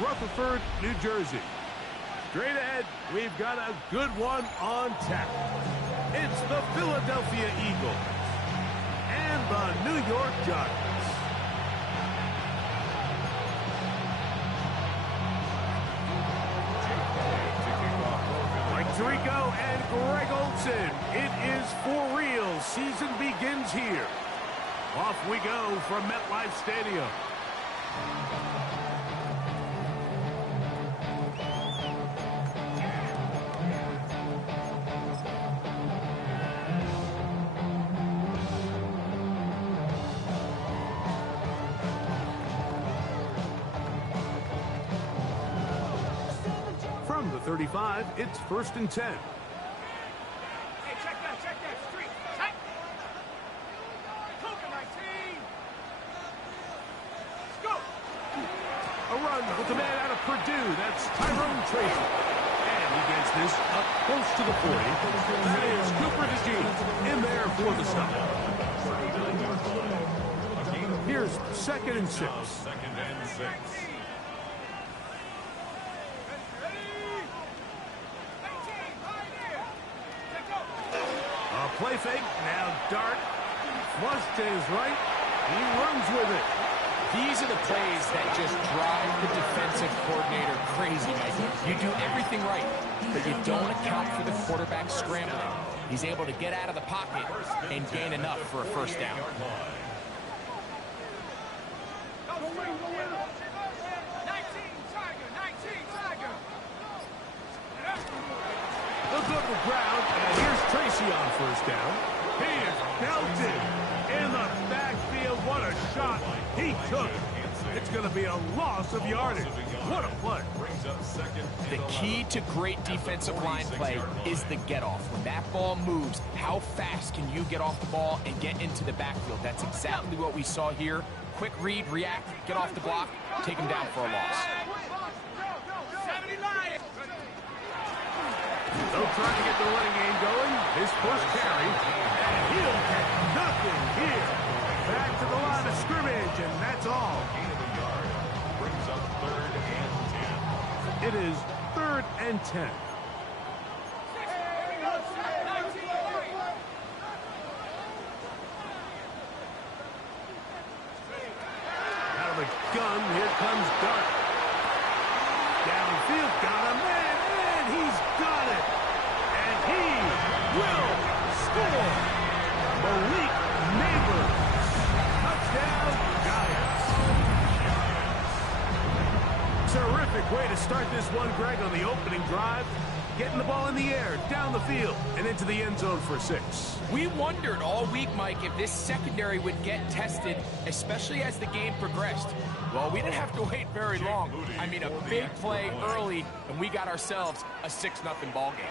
Rutherford, New Jersey. Straight ahead, we've got a good one on tap. It's the Philadelphia Eagles and the New York Giants. Mike Tirico and Greg Olsen. It is for real. Season begins here. Off we go from MetLife Stadium. From the 35, it's 1st and 10. Hey, check that, street. Check. Coca, my team. Let's go. A run with the man out of Purdue. That's Tyrone Tracy. And he gets this up close to the 40. That is Cooper DeJean in there for the stop. Here's 2nd and 6. 2nd and 6. Play fake, now Dart. Flush to his right. He runs with it. These are the plays that just drive the defensive coordinator crazy, Mike. You do everything right, but you don't account for the quarterback scrambling. He's able to get out of the pocket and gain enough for a first down. Look up the ground, and here's Tracy on 1st down. He is belted in the backfield. What a shot he took. It's going to be a loss of yardage. What a play. The key to great defensive line play is the get-off. When that ball moves, how fast can you get off the ball and get into the backfield? That's exactly what we saw here. Quick read, react, get off the block, take him down for a loss. They'll try to get the running game going. His first carry, and he'll get nothing here. Back to the line of scrimmage, and that's all. Brings up 3rd and 10. It is 3rd and 10. Out of the gun, here comes Dart. Downfield, got a man, and he's got it. And he will score. Malik Neighbors. Touchdown, Giants. Terrific way to start this one, Greg, on the opening drive. Getting the ball in the air, down the field, and into the end zone for 6. We wondered all week, Mike, if this secondary would get tested, especially as the game progressed. Well, we didn't have to wait very long. I mean, a big play early, and we got ourselves a 6-0 ball game.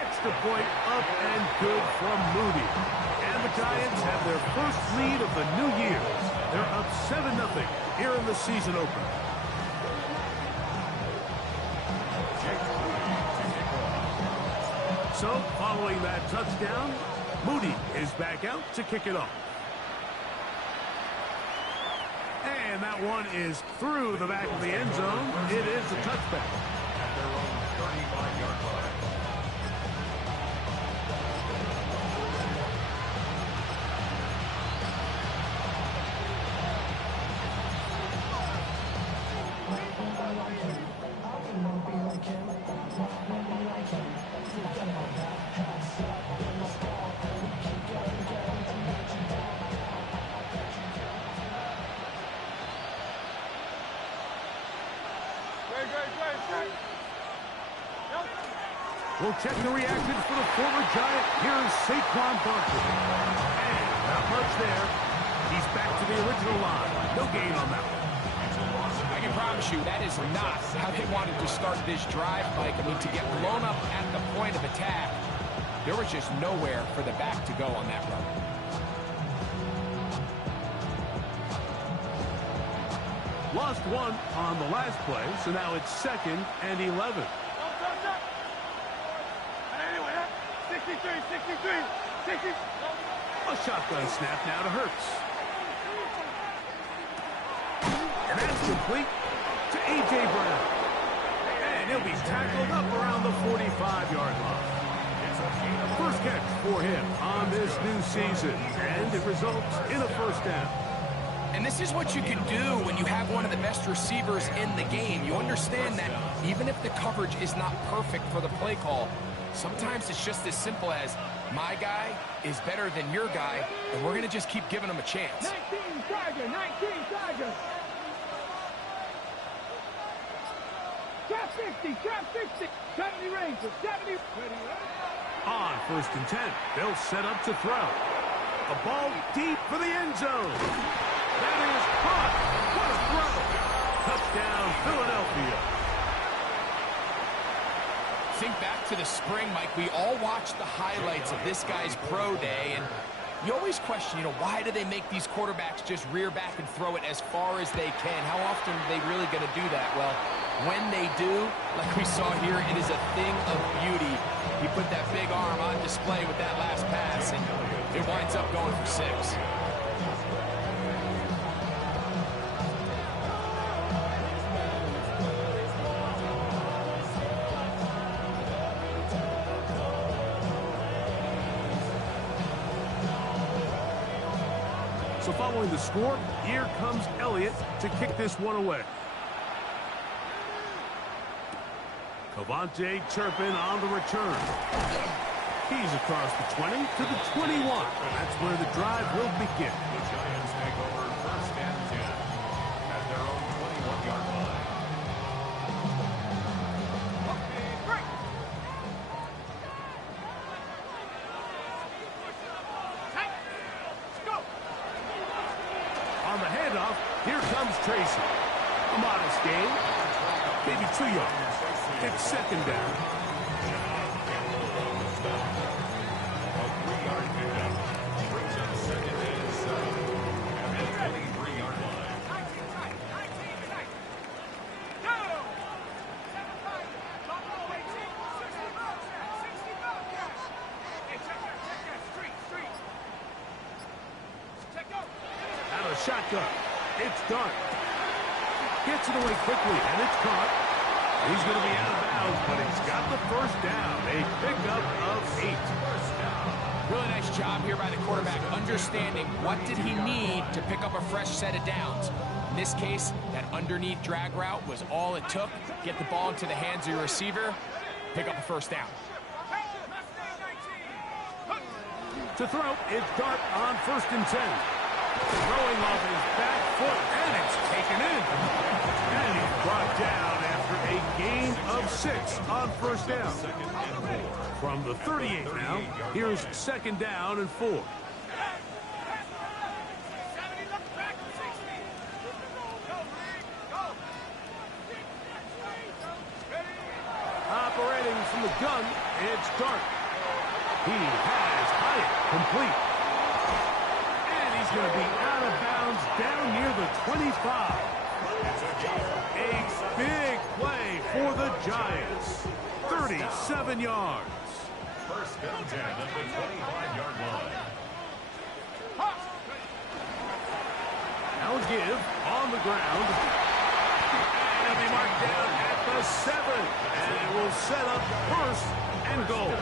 Extra point up and good from Moody. And the Giants have their first lead of the new year. They're up 7-0 here in the season opener. So, following that touchdown, Moody is back out to kick it off. And that one is through the back of the end zone. It is a touchback. At their own 35-yard line. We'll check the reaction for the former Giant. Here's Saquon Barkley. And not much there. He's back to the original line. No gain on that one. I can promise you that is not how they wanted to start this drive, Mike. I mean, to get blown up at the point of attack, there was just nowhere for the back to go on that run. Lost one on the last play, so now it's 2nd and 11. 63. A shotgun snap now to Hurts. And That's complete to A.J. Brown. And he'll be tackled up around the 45-yard line. First catch for him on this new season, and it results in a first down. And this is what you can do when you have one of the best receivers in the game. You understand that even if the coverage is not perfect for the play call, sometimes it's just as simple as my guy is better than your guy, and we're going to just keep giving him a chance. 19 Tiger, 19 Tiger. Trap 60, trap 60. 70 Rangers, 70. On first and 10, they'll set up to throw. A ball deep for the end zone. That is caught. What a throw. Touchdown, Philadelphia. Think back to the spring, Mike. We all watched the highlights of this guy's pro day, and you always question, why do they make these quarterbacks just rear back and throw it as far as they can? How often are they really going to do that? Well, when they do, like we saw here, it is a thing of beauty. He put that big arm on display with that last pass, and it winds up going for 6. So following the score, here comes Elliott to kick this one away. Cavante Turpin on the return. He's across the 20 to the 21. That's where the drive will begin. The Giants take over first and 10 at their own 21-yard line. Break. Tight. Let's go. On the handoff, here comes Tracy. A modest gain, maybe 2 yards. It's second down. A 3-yard pickup brings up second and 7 at the 23-yard line. 19 tight, 19 tight. Go. 7-5. Top ball, 18. 60 Bobcat, 60 Bobcat. Hey, check that. Street. Check out. Out of shotgun. It's Dart. Gets it away quickly, and it's caught. He's going to be out of bounds, but he's got the first down. A pickup of 8. First down. Really nice job here by the quarterback, understanding what did he need to pick up a fresh set of downs. In this case, that underneath drag route was all it took. Get the ball into the hands of your receiver, pick up a first down. To throw, it's Dart on first and 10. Throwing off his back foot, and it's taken in. And he's brought down after a gain of 6 on first down. From the 38 now, here's second down and 4. 70, look back, 60. Go. Operating from the gun, it's Dart. He has Hyatt complete. And he's going to be out of bounds down near the 25. A big play for the Giants. 37 yards. First and 10 at the 25-yard line. Now a give on the ground. And he'll be marked down at the 7. And it will set up first and goal.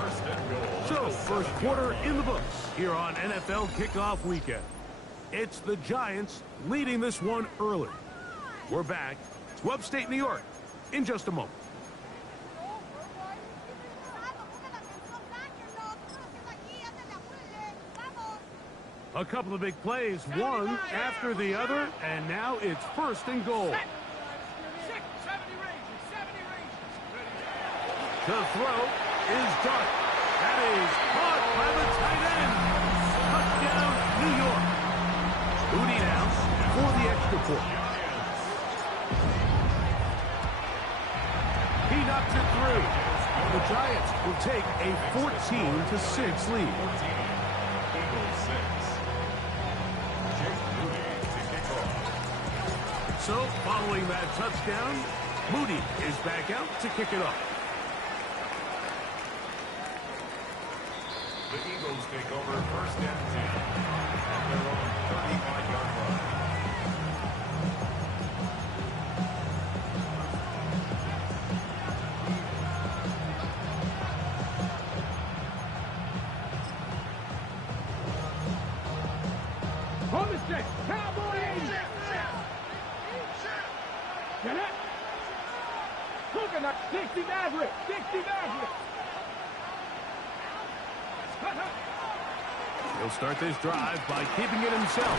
First and goal. So, first quarter in the books here on NFL Kickoff Weekend. It's the Giants leading this one early. We're back to upstate New York in just a moment. A couple of big plays, one after the other, and now it's first and goal. 70 Rangers, 70 Rangers. The throw is Dart. That is caught by the tight end. Touchdown, New York. Booty now for the extra point. He knocks it through. The Giants will take a 14-6 lead. Eagles 6. Jake Moody to kick off. So, following that touchdown, Moody is back out to kick it off. The Eagles take over first and 10 at their own 35-yard line. Action! Cowboy agent! Get it? Look at that! Dixie Maverick! Dixie Maverick! He'll start this drive by keeping it himself.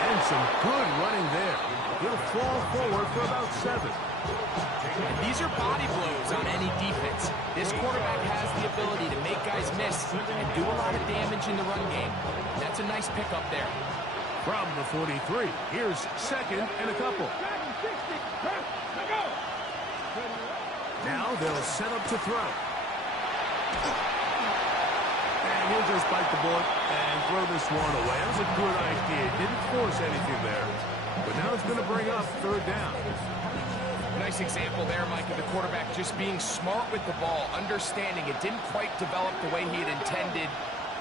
And some good running there. He'll fall forward for about 7. And these are body blows on any defense. This quarterback has the ability to make guys miss and do a lot of damage in the run game. That's a nice pickup there. From the 43, here's second and a couple. Now they'll set up to throw. And he'll just bite the bullet and throw this one away. That was a good idea. Didn't force anything there. But now it's going to bring up third down. Nice example there, Mike, of the quarterback just being smart with the ball, understanding it didn't quite develop the way he had intended.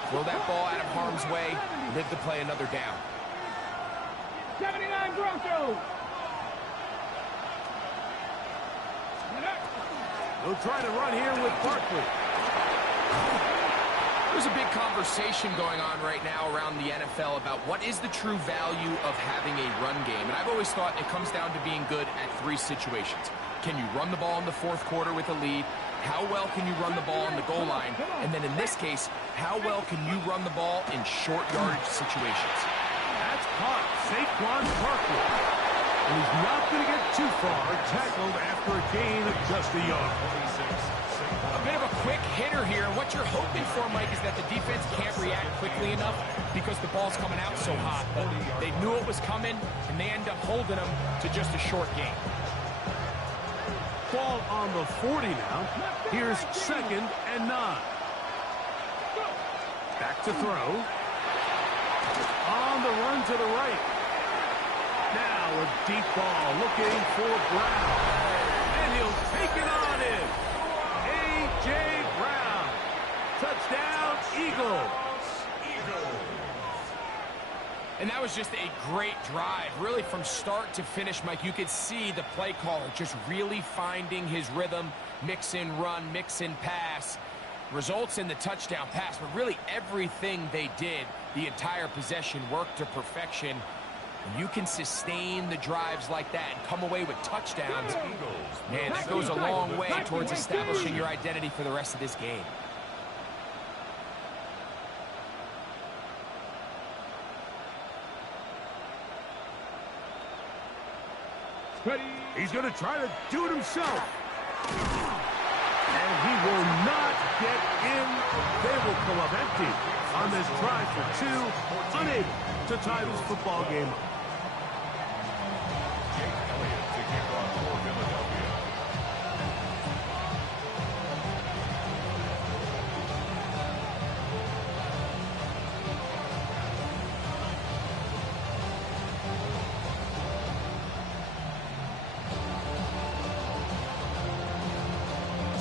Throw that ball out of harm's way, live to play another down. 79 Broncos! They'll try to run here with Barkley. There's a big conversation going on right now around the NFL about what is the true value of having a run game. And I've always thought it comes down to being good at 3 situations. Can you run the ball in the 4th quarter with a lead? How well can you run the ball on the goal line? And then in this case, how well can you run the ball in short yardage situations? That's caught. Saquon Barkley. And he's not going to get too far. Tackled after a gain of just a yard. A bit of a quick hitter here, and what you're hoping for, Mike, is that the defense can't react quickly enough because the ball's coming out so hot. But they knew it was coming, and they end up holding them to just a short gain. Ball on the 40 now. Here's second and 9. Back to throw. On the run to the right. Now a deep ball looking for Brown. And he'll take it on in. A.J. Brown. Touchdown, Eagles. And that was just a great drive. Really, from start to finish, Mike, you could see the play caller just really finding his rhythm. Mix in run, mix in pass. Results in the touchdown pass. But really, everything they did, the entire possession, worked to perfection. And you can sustain the drives like that and come away with touchdowns. Man, that goes a long way towards establishing your identity for the rest of this game. He's going to try to do it himself. And he will not get in. They will come up empty on this drive for 2. Unable to tie this football game up.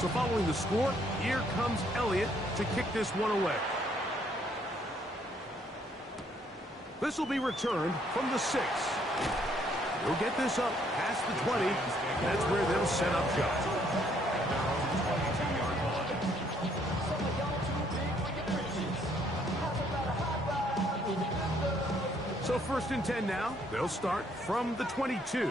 So following the score, here comes Elliott to kick this one away. This will be returned from the 6. He'll get this up past the 20. That's where they'll set up shop. So 1st and 10 now. They'll start from the 22.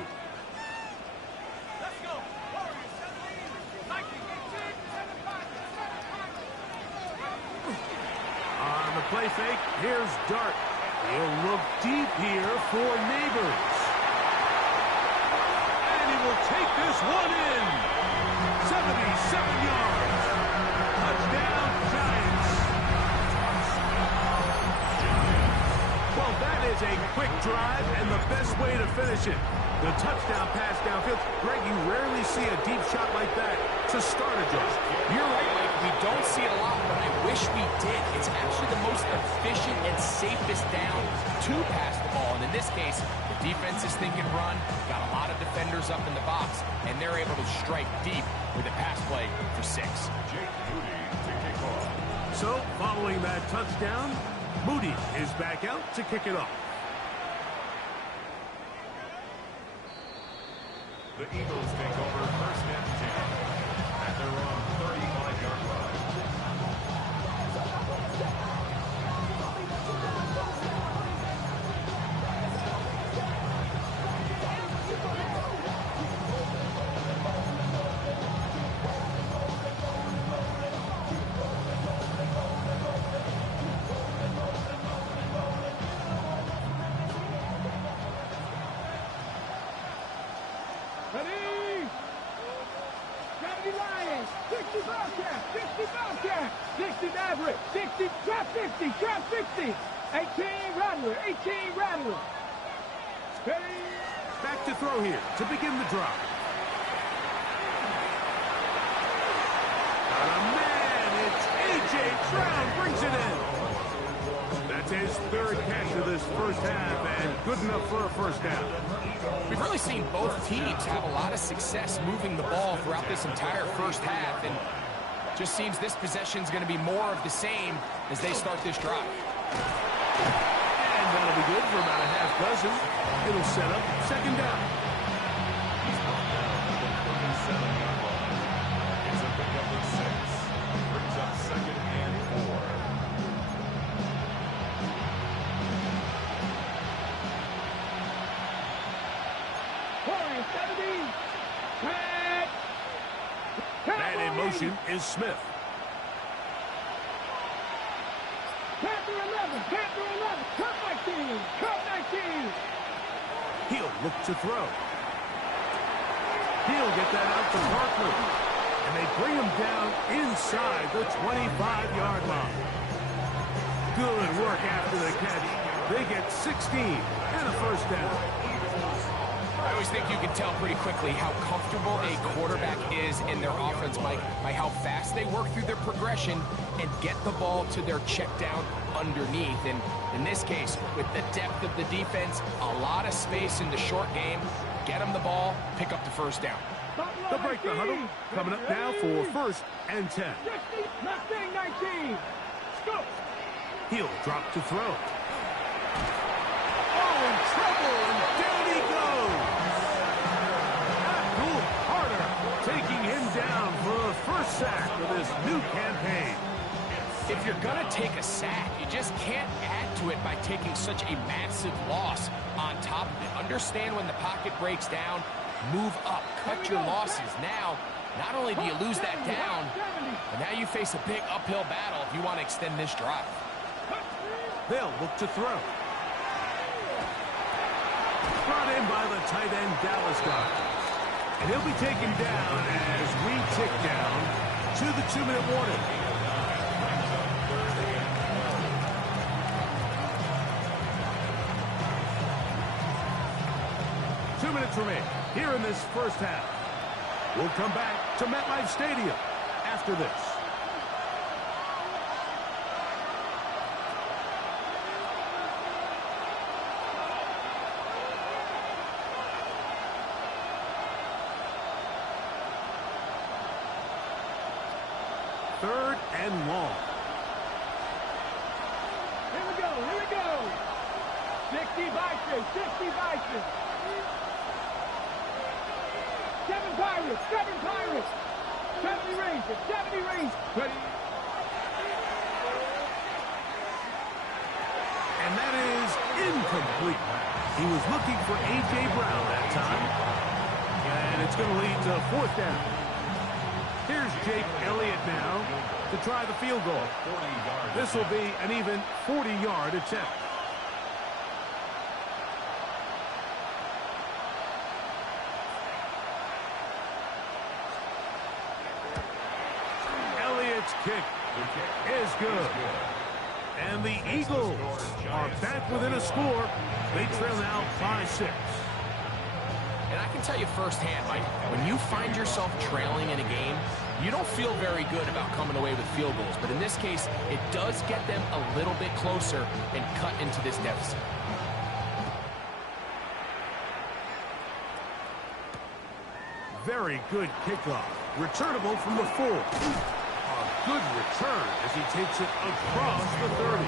Play fake. Here's Dart. He'll look deep here for Neighbors. And he will take this one in. 77 yards. Touchdown, Giants. Well, that is a quick drive and the best way to finish it. The touchdown pass downfield. Greg, you rarely see a deep shot like that to start a drive. You're right, Mike. We don't see it a lot, but I wish we did. It's actually the most efficient and safest down to pass the ball. And in this case, the defense is thinking run, got a lot of defenders up in the box, and they're able to strike deep with a pass play for 6. So, following that touchdown, Moody is back out to kick it off. The Eagles take over 1st and 10 at their own 35-yard line. 60 Bobcat, 60 Bobcat, 60 Maverick, 60, trap 50, trap 60, 18 Rattler, 18 Rattler. Ready? Back to throw here to begin the drive. Got a man. It's A.J. Brown brings it in. That's his third catch of this first half, and good enough for a first down. We've really seen both teams have a lot of success moving the ball throughout this entire first half, and just seems this possession's going to be more of the same as they start this drive. And that'll be good for about a half dozen. It'll set up second down. He's brought down at the 37-yard line. It's a pickup of 6. Brings up second and 4. Man in motion is Smith. Panther 11, Panther 11, cut 19, cut 19. He'll look to throw. He'll get that out to Parker. And they bring him down inside the 25-yard line. Good work after the catch. They get 16 and a first down. I always think you can tell pretty quickly how comfortable a quarterback is in their offense, Mike, by how fast they work through their progression and get the ball to their check down underneath. And in this case, with the depth of the defense, a lot of space in the short game, get them the ball, pick up the first down. They'll break the huddle. Coming up now for first and 10. 60, Mustang 19. Go. He'll drop to throw. Oh, in trouble, and down he goes. Abdul Carter taking him down for the first sack of this new campaign. If you're going to take a sack, you just can't add to it by taking such a massive loss on top of it. Understand when the pocket breaks down, move up, cut your losses. Now, not only do you lose that down, but now you face a big uphill battle if you want to extend this drive. They'll look to throw. Brought in by the tight end Dallas guy. And he'll be taken down as we tick down to the 2-minute warning. Two minutes remain here in this first half. We'll come back to MetLife Stadium after this. Third and long. Here we go, here we go. 60 Bison, 60 Bison. 7 Pirates, 7 Pirates. 70 Rangers, 70 Rangers. Ready? And that is incomplete. He was looking for A.J. Brown that time. And it's going to lead to fourth down. Here's Jake Elliott now to try the field goal. This will be an even 40-yard attempt. Elliott's kick is good. And the Eagles are back within a score. They trail now 5-6. And I can tell you firsthand, Mike, when you find yourself trailing in a game, you don't feel very good about coming away with field goals. But in this case, it does get them a little bit closer and cut into this deficit. Very good kickoff. Returnable from the 4. A good return as he takes it across the 30.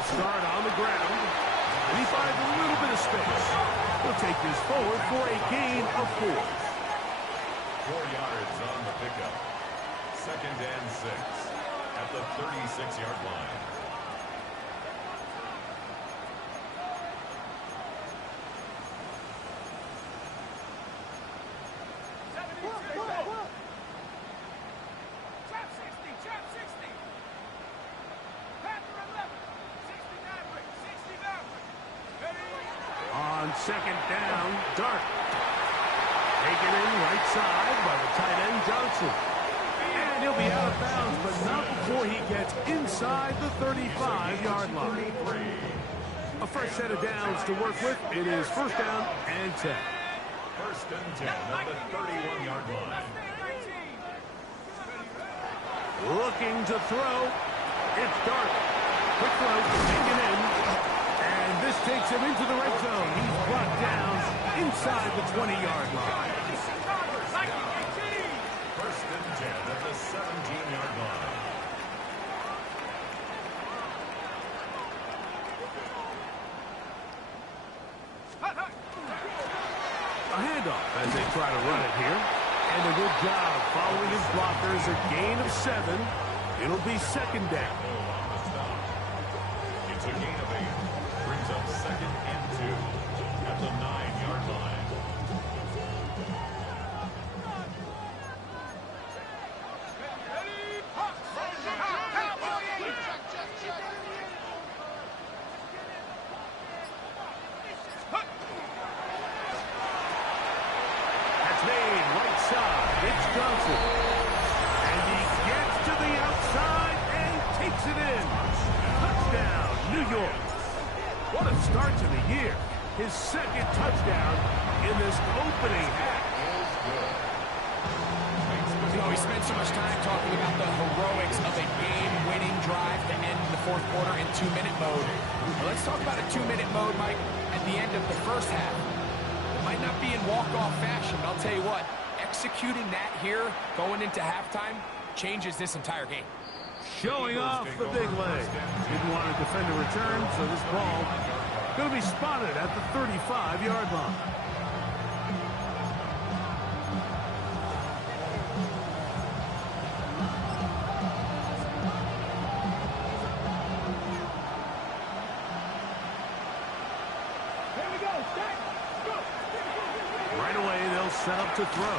Start on the ground, and he finds a little bit of space. He'll take this forward for a gain of 4. 4 yards on the pickup. Second and 6 at the 36-yard line. second down. Dart. Taken in right side by the tight end, Johnson. And he'll be out of bounds, but not before he gets inside the 35-yard line. A fresh set of downs to work with. It is first down and 10. First and 10 at the 31-yard line. Looking to throw. It's Dart. Quick throw, taken in. And this takes him into the red zone. He's brought down inside the 20-yard line. First and 10 at the 17-yard line. A handoff as they try to run it here. And a good job following his blockers. A gain of 7. It'll be second down. On the stop. It's a gain of 8. Brings up second and 2 at the 9-yard line. That's made right side. It's Johnson. And he gets to the outside and takes it in. Touchdown, New York. What a start to the year. His second touchdown in this opening half. You know, we spent so much time talking about the heroics of a game-winning drive to end the fourth quarter in 2-minute mode. Well, let's talk about a 2-minute mode, Mike, at the end of the first half. It might not be in walk-off fashion, but I'll tell you what, executing that here, going into halftime, changes this entire game. Showing off the big leg. Didn't want to defend a return, so this ball going to be spotted at the 35-yard line. Right away, they'll set up to throw.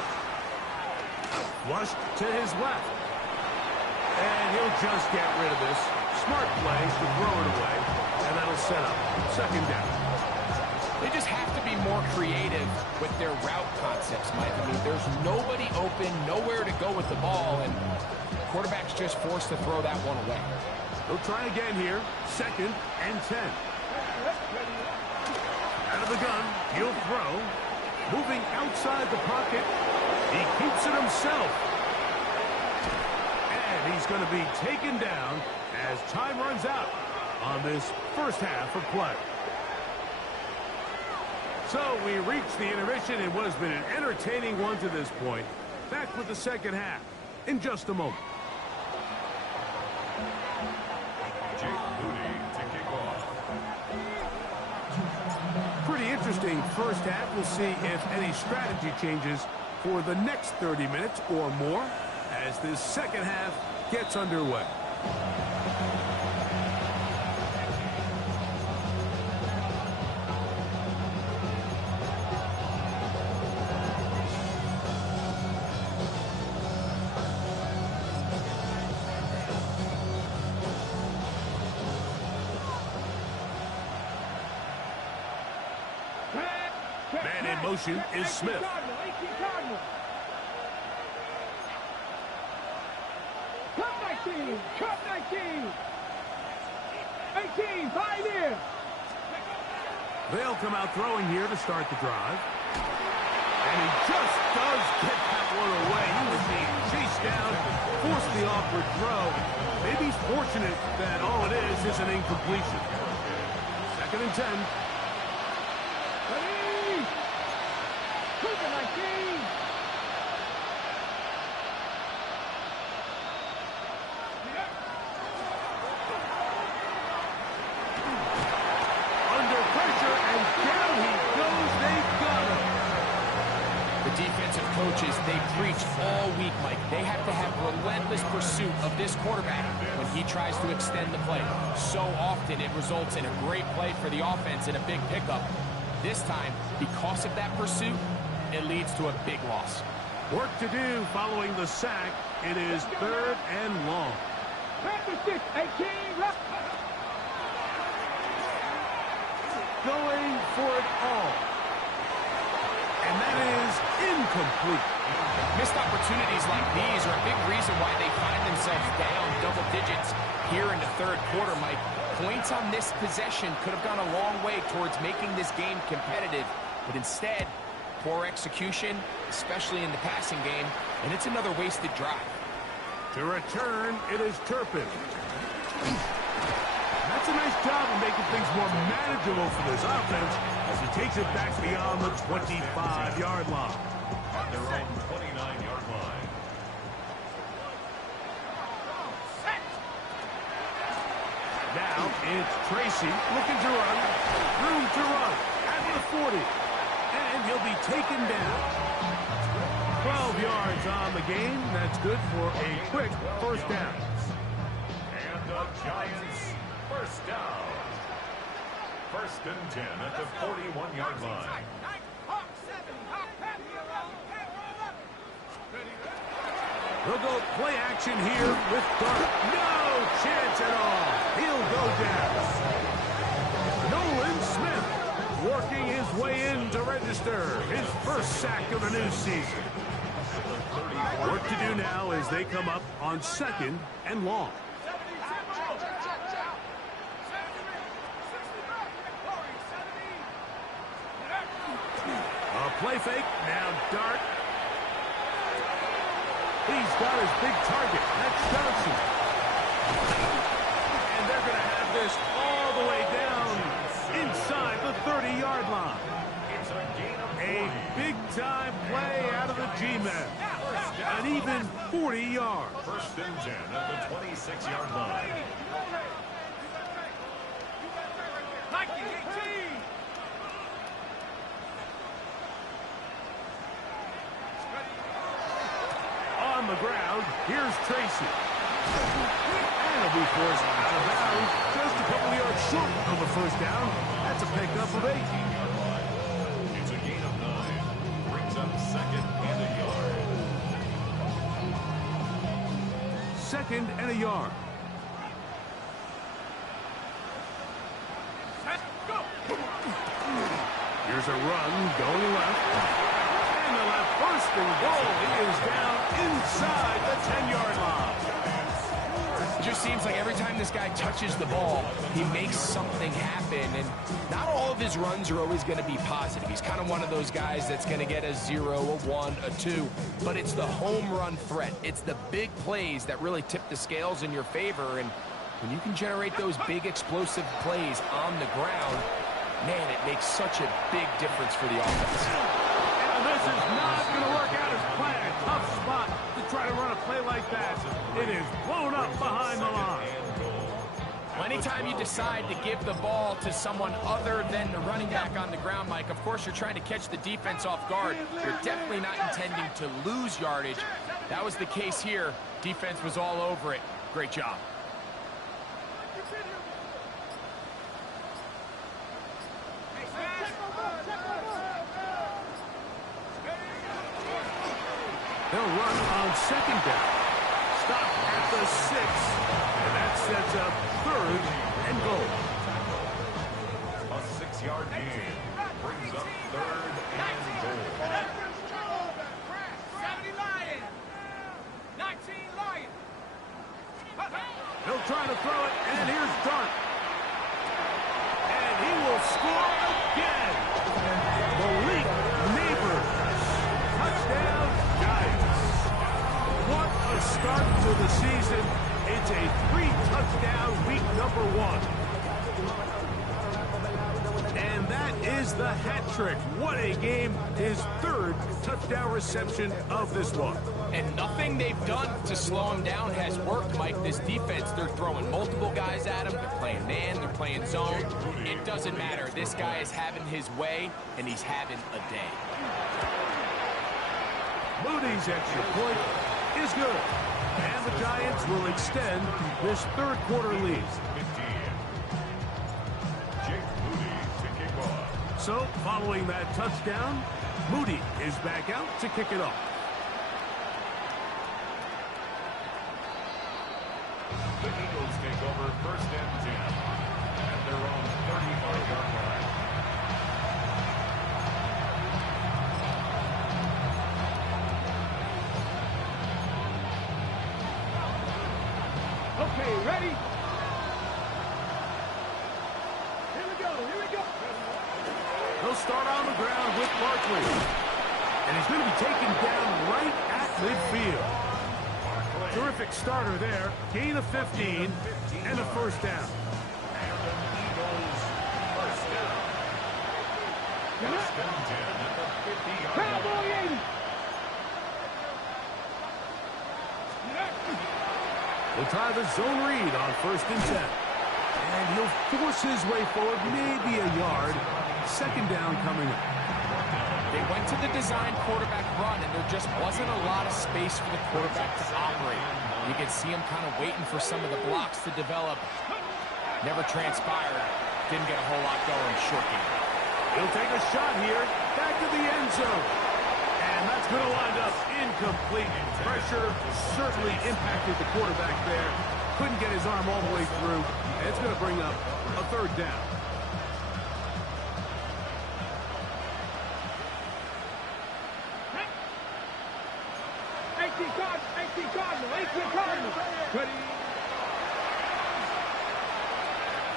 Flushed to his left. And he'll just get rid of this. Smart play to throw it away. And that'll set up second down. They just have to be more creative with their route concepts, Mike. I mean, there's nobody open, nowhere to go with the ball, and quarterback's just forced to throw that one away. They'll try again here. Second and 10. Out of the gun, he'll throw. Moving outside the pocket. He keeps it himself. And he's going to be taken down as time runs out on this first half of play. So we reach the intermission in what has been an entertaining one to this point. Back with the second half in just a moment. Jake Moody to kick off. Pretty interesting first half. We'll see if any strategy changes for the next 30 minutes or more as this second half gets underway. Man in motion is Smith. Cut 19! 18, Pioneer! They'll come out throwing here to start the drive. And he just does get that one away. He was being chased down, forced the awkward throw. Maybe he's fortunate that all it is an incompletion. Second and 10. Ready! Cougar 19! Under pressure, and down he goes. They've got him. The defensive coaches, they preach all week, Mike. They have to have relentless pursuit of this quarterback when he tries to extend the play. So often it results in a great play for the offense and a big pickup. This time, because of that pursuit, it leads to a big loss. Work to do following the sack. It is third and long. Panther 6, 18, left. Going for it all. incomplete. Missed opportunities like these are a big reason why they find themselves down double digits here in the third quarter, Mike. Points on this possession could have gone a long way towards making this game competitive, but instead, poor execution, especially in the passing game, and it's another wasted drive. To return, it is Turpin. That's a nice job of making things more manageable for this offense as he takes it back beyond the 25-yard line. At their own 29-yard line. Now it's Tracy looking to run. Room to run at the 40. And he'll be taken down. 12 yards on the game. That's good for a quick first down. And the Giants first down. First and 10 at the 41-yard line. He'll go play action here with Dart. No chance at all. He'll go down. Nolan Smith working his way in to register his first sack of the new season. Work to do now as they come up on 2nd and long. A play fake. Now Dart. He's got his big target. That's Johnson. And they're going to have this all the way down inside the 30-yard line. A big-time play out of the G-men. An even 40 yards. First and 10 at the 26-yard line. On the ground, here's Tracy. And he'll be forced out of bounds just a couple yards short of a first down. That's a pickup of 8. It's a gain of 9. Brings up 2nd and a yard. 2nd and a yard. Here's a run going left. And the left first and goal. He is down inside the 10-yard line. It just seems like every time this guy touches the ball, he makes something happen. And not all of his runs are always going to be positive. He's kind of one of those guys that's going to get a 0, a 1, a 2. But it's the home run threat. It's the big plays that really tip the scales in your favor. And when you can generate those big explosive plays on the ground, man, it makes such a big difference for the offense. And this is not going to work out as planned. Tough spot to try to run a play like that. It is blown up behind the line. Well, anytime you decide to give the ball to someone other than the running back on the ground, Mike, of course you're trying to catch the defense off guard. You're definitely not intending to lose yardage. That was the case here. Defense was all over it. Great job. They'll run on 2nd down. Stop at the 6. And that sets up 3rd and goal. A 6-yard gain. Brings up 3rd and goal. 70 Lion. 19 Lion. He'll try to throw it, and here's Dart. And he will score again. Malik Neighbors. Touchdown, Giants. What a start to the season. It's a 3-touchdown week number 1. And that is the hat trick. What a game. His 3rd touchdown reception of this one. And nothing they've done to slow him down has worked, Mike. This defense, they're throwing multiple guys at him. They're playing man, they're playing zone. It doesn't matter. This guy is having his way, and he's having a day. Moody's extra point is good. And the Giants will extend this 3rd quarter lead. 15. Jake Moody to kick off. So, following that touchdown, Moody is back out to kick it off. The Eagles take over 1st and 10 at their own 35-yard line. ready? Here we go, here we go. He'll start on the ground with Barkley. And he's going to be taken down right at midfield. Terrific starter there. Gain of 15 and a first down. Cowboy 80. We'll try the zone read on 1st and 10. And he'll force his way forward, maybe a yard. Second down coming up. They went to the design quarterback run, and there just wasn't a lot of space for the quarterback to operate. You could see him kind of waiting for some of the blocks to develop. Never transpired. Didn't get a whole lot going short game. He'll take a shot here. Back to the end zone. And that's going to wind up incomplete. Pressure certainly impacted the quarterback there. Couldn't get his arm all the way through. And it's going to bring up a third down.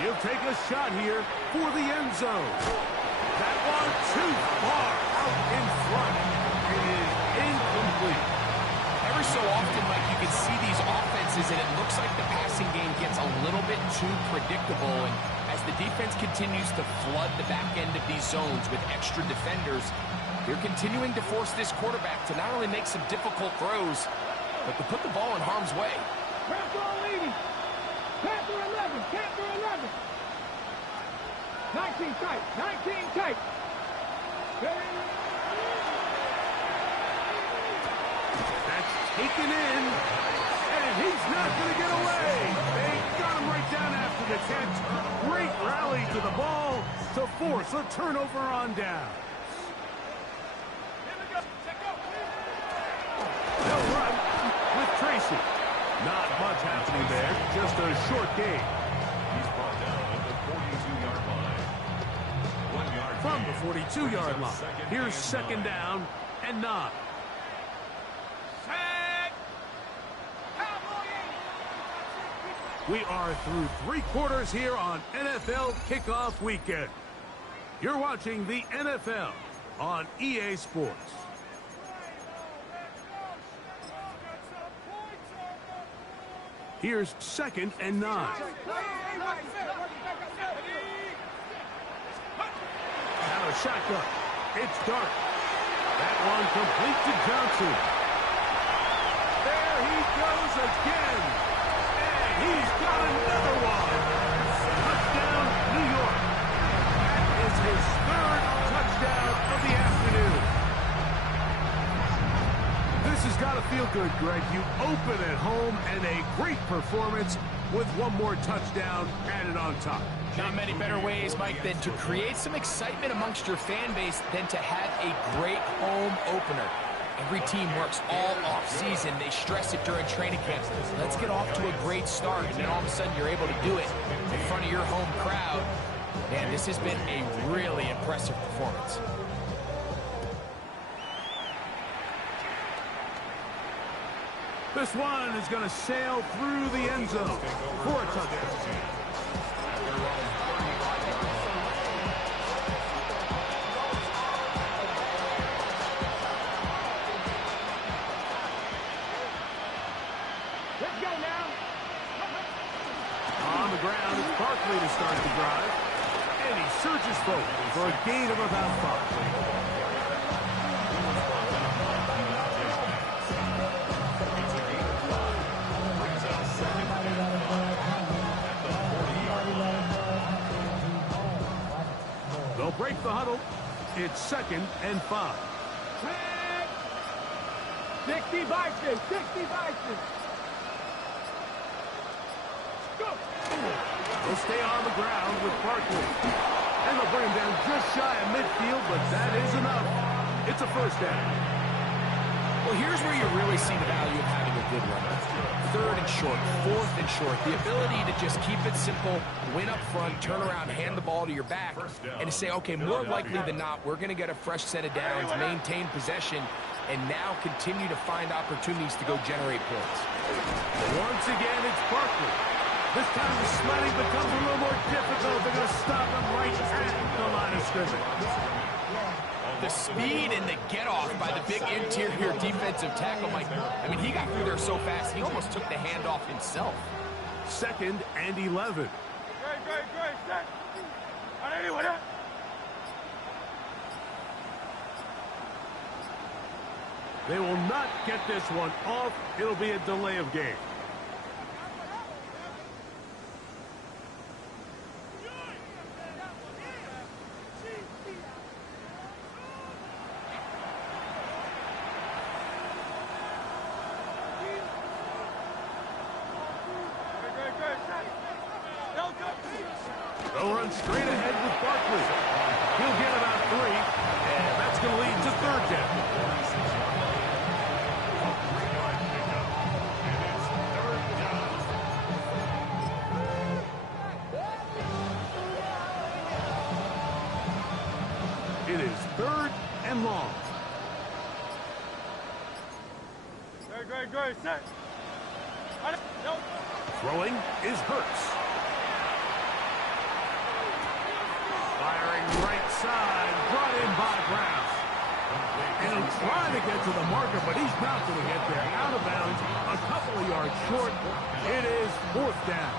He'll take a shot here for the end zone. That one too far out in front. It is incomplete. Every so often, Mike, you can see these offenses, and it looks like the passing game gets a little bit too predictable. And as the defense continues to flood the back end of these zones with extra defenders, they're continuing to force this quarterback to not only make some difficult throws, but to put the ball in harm's way. Panther leading. Panther 11. Panther 11. 19 tight. 19 tight. That's taken in. And he's not going to get away. They got him right down after the catch. Great rally to the ball to force a turnover on down. They'll run with Tracy. Not much happening there. Just a short gain. He's brought down at the 42-yard line. 1 yard From the gain. 42-yard line. Here's second down and 9. We are through 3 quarters here on NFL Kickoff Weekend. You're watching the NFL on EA Sports. Here's second and 9. Now a shotgun. It's Dart. That one complete to Johnson. There he goes again. And he's got another one. Touchdown, New York. That is his 3rd touchdown of the afternoon. This has got to feel good, Greg. You open at home and a great performance with one more touchdown added on top. Not many better ways, Mike, than to create some excitement amongst your fan base than to have a great home opener. Every team works all off-season. They stress it during training camp. Let's get off to a great start, and then all of a sudden you're able to do it in front of your home crowd. Man, this has been a really impressive performance. This one is going to sail through the end zone for a touchdown. Let's go now. On the ground, it's Barkley to start the drive. And he surges forward for a gain of about 5. They'll break the huddle. It's second and 5. 60 Bison. 60 Bison. Go. They'll stay on the ground with Barkley. And they'll bring him down just shy of midfield, but that is enough. It's a first down. Well, here's where you really see the value of having a good runner. 3rd and short, 4th and short. The ability to just keep it simple, win up front, turn around, hand the ball to your back, and to say, okay, more likely than not, we're going to get a fresh set of downs, maintain possession, and now continue to find opportunities to go generate points. Once again, it's Barkley. This time the sledding becomes a little more difficult. They're going to stop him right at the line of scrimmage. The speed and the get-off by the big interior defensive tackle, Mike. I mean, he got through there so fast, he almost took the handoff himself. 2nd and 11. Great, set. Anyway, They will not get this one off. It'll be a delay of game. They'll run straight ahead with Barkley. He'll get about 3, and that's going to lead to 3rd down. It is 3rd and long. Great, set. Throwing is Hurts. Firing right side, brought in by Brown. And he'll try to get to the marker, but he's not going to get there. Out of bounds, a couple of yards short. It is 4th down.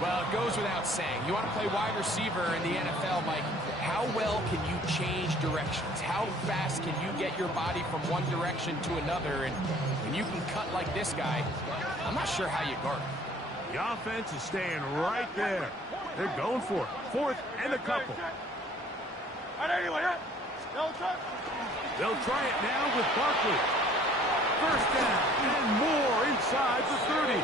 Well, it goes without saying. You want to play wide receiver in the NFL, Mike. How well can you change directions? How fast can you get your body from one direction to another? And when you can cut like this guy, I'm not sure how you guard him. The offense is staying right there. They're going for it. 4th and a couple. They'll try it now with Barkley. 1st down and more inside the 30.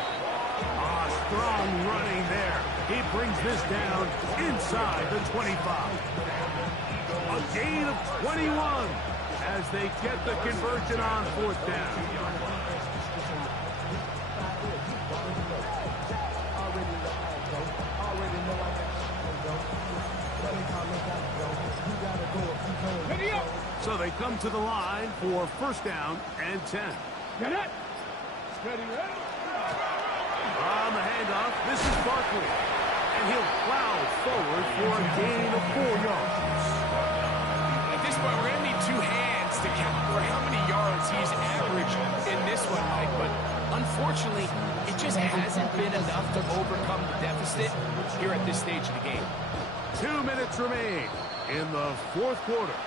Strong running there. He brings this down inside the 25. A gain of 21 as they get the conversion on 4th down. So they come to the line for 1st down and 10. Get it. Steady, ready. On the handoff, this is Barkley. And he'll plow forward for a gain of 4 yards. At this point, we're going to need 2 hands to count for how many yards he's averaged in this one, Mike. But unfortunately, it just hasn't been enough to overcome the deficit here at this stage of the game. 2 minutes remain in the 4th quarter.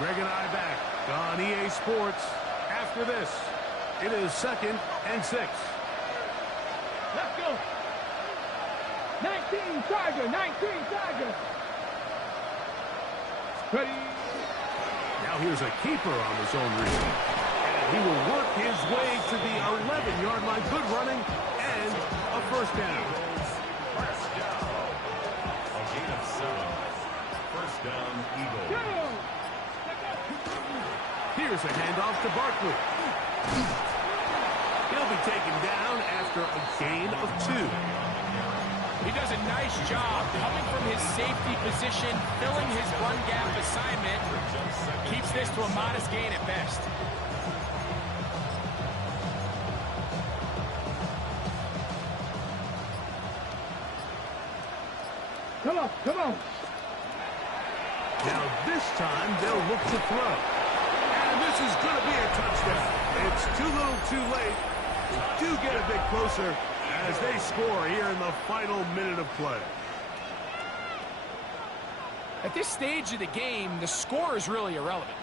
Greg and I back on EA Sports. After this, it is 2nd and 6. Let's go. 19 Tiger. Ready. Now here's a keeper on the zone read. And he will work his way to the 11-yard line. Good running and a 1st down. A gain of 7. 1st down, Eagles. Here's a handoff to Barkley. He'll be taken down after a gain of 2. He does a nice job coming from his safety position, filling his run gap assignment. Keeps this to a modest gain at best. Come on. Now this time they'll look to throw. And this is going to be a touchdown. It's too little too late. They do get a bit closer as they score here in the final minute of play. At this stage of the game, the score is really irrelevant.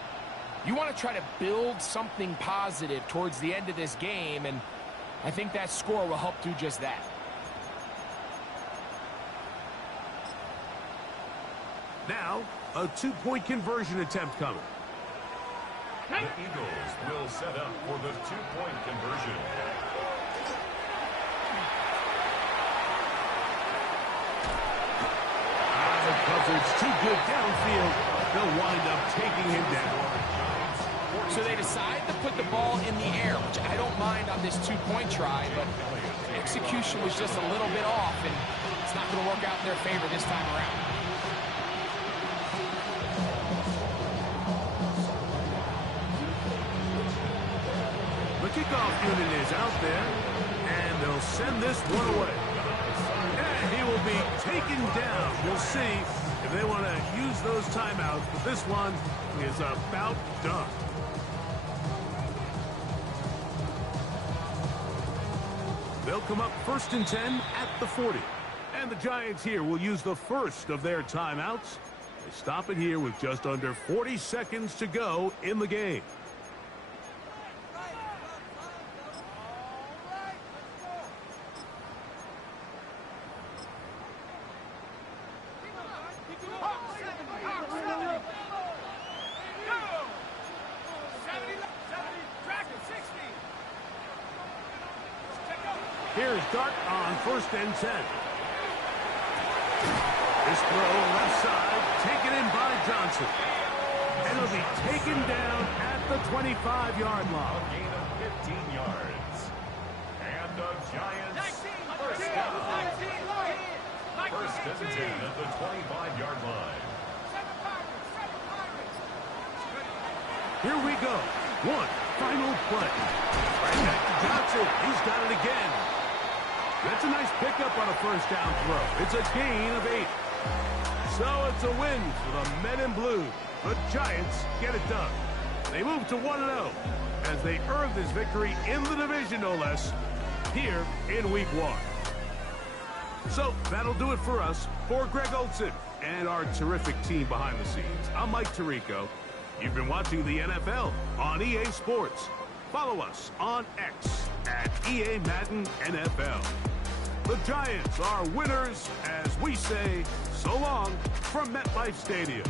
You want to try to build something positive towards the end of this game, and I think that score will help do just that. Now, a 2-point conversion attempt coming. The Eagles will set up for the 2-point conversion. The coverage too good downfield. They'll wind up taking him down. So they decide to put the ball in the air, which I don't mind on this 2-point try, but execution was just a little bit off, and it's not going to work out in their favor this time around. The kickoff unit is out there, and And they'll send this one away. And he will be taken down. We'll see if they want to use those timeouts, but this one is about done. They'll come up 1st and 10 at the 40. And the Giants here will use the first of their timeouts. They stop it here with just under 40 seconds to go in the game. Here's Dart on 1st and 10. This throw left side, taken in by Johnson. And it'll be taken down at the 25-yard line. A gain of 15 yards. And the Giants first down. 1st and 10 at the 25-yard line. Here we go. One final play. Right back to Johnson. He's got it again. That's a nice pickup on a 1st down throw. It's a gain of 8. So it's a win for the Men in Blue. The Giants get it done. They move to 1-0 as they earn this victory in the division, no less, here in Week 1. So that'll do it for us. For Greg Olsen and our terrific team behind the scenes, I'm Mike Tirico. You've been watching the NFL on EA Sports. Follow us on X at EA Madden NFL. The Giants are winners as we say so long from MetLife Stadium.